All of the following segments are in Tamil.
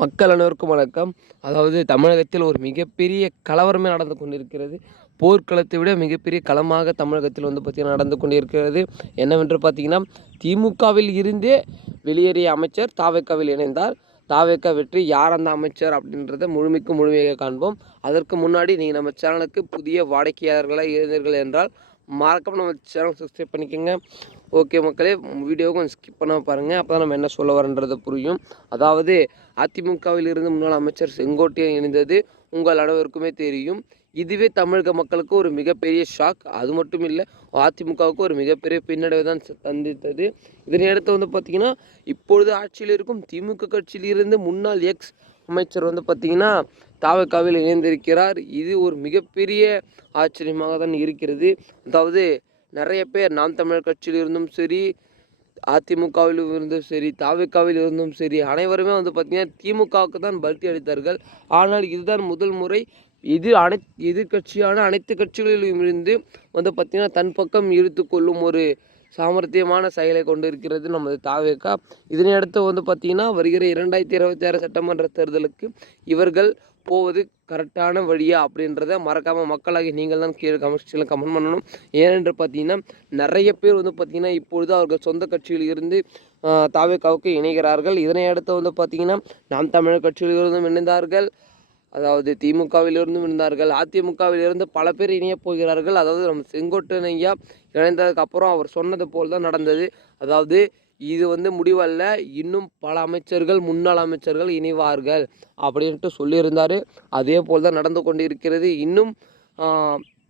மக்கள் அனைவருக்கும் வணக்கம். அதாவது தமிழகத்தில் ஒரு மிகப்பெரிய கலவரமே நடந்து கொண்டிருக்கிறது. போர்க்களத்தை விட மிகப்பெரிய களமாக தமிழகத்தில் வந்து பார்த்திங்கன்னா நடந்து கொண்டிருக்கிறது. என்னவென்று பார்த்தீங்கன்னா திமுகவில் இருந்தே வெளியேறிய அமைச்சர் தாவேக்காவில் இணைந்தார். தாவேக்கா வெற்றி யார் அந்த அமைச்சர் அப்படின்றத முழுமைக்கு முழுமையாக காண்போம். அதற்கு முன்னாடி நீங்கள் நம்ம சேனலுக்கு புதிய வாடிக்கையாளர்களாக இருந்தீர்கள் என்றால் மறக்காம நம்ம சேனல் சப்ஸ்கிரைப் பண்ணிக்கோங்க. ஓகே மக்களே வீடியோவை கொஞ்சம் ஸ்கிப் பண்ண பாருங்கள் அப்போ தான் நம்ம என்ன சொல்ல வரன்றது புரியும். அதாவது அதிமுகவில் இருந்து முன்னாள் அமைச்சர் செங்கோட்டையன் இணைந்தது உங்கள் அனைவருக்குமே தெரியும். இதுவே தமிழக மக்களுக்கு ஒரு மிகப்பெரிய ஷாக் அது மட்டும் இல்லை அதிமுகவுக்கு ஒரு மிகப்பெரிய பின்னடைவை தான் சந்தித்தது இதனை அடுத்து வந்து பார்த்திங்கன்னா இப்பொழுது ஆட்சியில் இருக்கும் திமுக கட்சியிலிருந்து முன்னாள் எக்ஸ் அமைச்சர் வந்து பார்த்திங்கன்னா தாவக்காவில் இணைந்திருக்கிறார். இது ஒரு மிகப்பெரிய ஆச்சரியமாக தான் இருக்கிறது. அதாவது நிறைய பேர் நாம் தமிழர் கட்சியில் இருந்தும் சரி அதிமுகவில் இருந்தும் சரி தாவிக்காவில் இருந்தும் சரி அனைவருமே வந்து பார்த்திங்கன்னா திமுகவுக்கு தான் பல்ட்டி அடித்தார்கள் ஆனால் இதுதான் முதல் முறை. இது அனை எதிர்கட்சியான அனைத்து கட்சிகளிலும் இருந்து வந்து பார்த்திங்கன்னா தன் பக்கம் இழுத்து கொள்ளும் ஒரு சாமர்த்தியமான செயலை கொண்டு இருக்கிறது நமது தாவேக்கா இதனையடுத்து வந்து பார்த்திங்கன்னா வருகிற இரண்டாயிரத்தி இருபத்தி ஆறு சட்டமன்ற தேர்தலுக்கு இவர்கள் போவது கரெக்டான வழியா அப்படின்றத மறக்காமல் மக்களாகி நீங்கள் தான் கீழே கமெண்ட்ஸில் கமெண்ட் பண்ணணும். ஏனென்று பார்த்தீங்கன்னா நிறைய பேர் வந்து பார்த்திங்கன்னா இப்பொழுது அவர்கள் சொந்த கட்சியில் இருந்து தாவேக்காவுக்கு இணைகிறார்கள். இதனை அடுத்து வந்து பார்த்திங்கன்னா நாம் தமிழர் கட்சியில் இருந்தும் இணைந்தார்கள். அதாவது திமுகவிலிருந்தும் இருந்தார்கள் அதிமுகவிலிருந்து பல பேர் இணையப் போகிறார்கள். அதாவது நம்ம செங்கோட்டன் ஐயா இணைந்ததுக்கு அப்புறம் அவர் சொன்னது போல் தான் நடந்தது. அதாவது இது வந்து முடிவல்ல. இன்னும் பல அமைச்சர்கள் முன்னாள் அமைச்சர்கள் இணைவார்கள். அப்படின்ட்டு சொல்லியிருந்தார். அதே போல் தான் நடந்து கொண்டு இருக்கிறது இன்னும்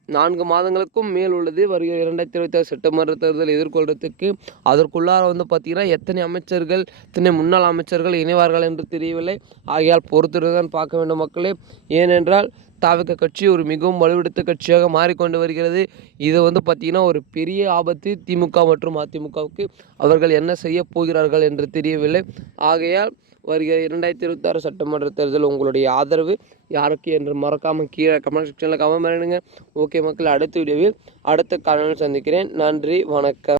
நான்கு மாதங்களுக்கும் மேல் உள்ளது. வருகிற இரண்டாயிரத்தி இருபத்தி ஆறு செப்டம்பர் தேர்தல் எதிர்கொள்கிறதுக்கு அதற்குள்ளார வந்து பார்த்திங்கன்னா எத்தனை அமைச்சர்கள் எத்தனை முன்னாள் அமைச்சர்கள் இணைவார்கள் என்று தெரியவில்லை. ஆகையால் பொறுத்திருந்தான் பார்க்க வேண்டும் மக்களே. ஏனென்றால் தாவக கட்சி ஒரு மிகவும் வலுவெடுத்த கட்சியாக மாறிக்கொண்டு வருகிறது. இது வந்து பார்த்திங்கன்னா ஒரு பெரிய ஆபத்து திமுக மற்றும் அதிமுகவுக்கு. அவர்கள் என்ன செய்ய போகிறார்கள் என்று தெரியவில்லை. ஆகையால் வருகிற இரண்டாயிரத்தி இருபத்தாறு சட்டமன்ற தேர்தல் உங்களுடைய ஆதரவு. யாருக்கு என்று மறக்காமல் கீழே கமெண்ட் செக்ஷனில் கமெண்ட் பண்ணிடுங்க ஓகே மக்கள் அடுத்த வீடியோவில் அடுத்த காணொலி சந்திக்கிறேன். நன்றி வணக்கம்.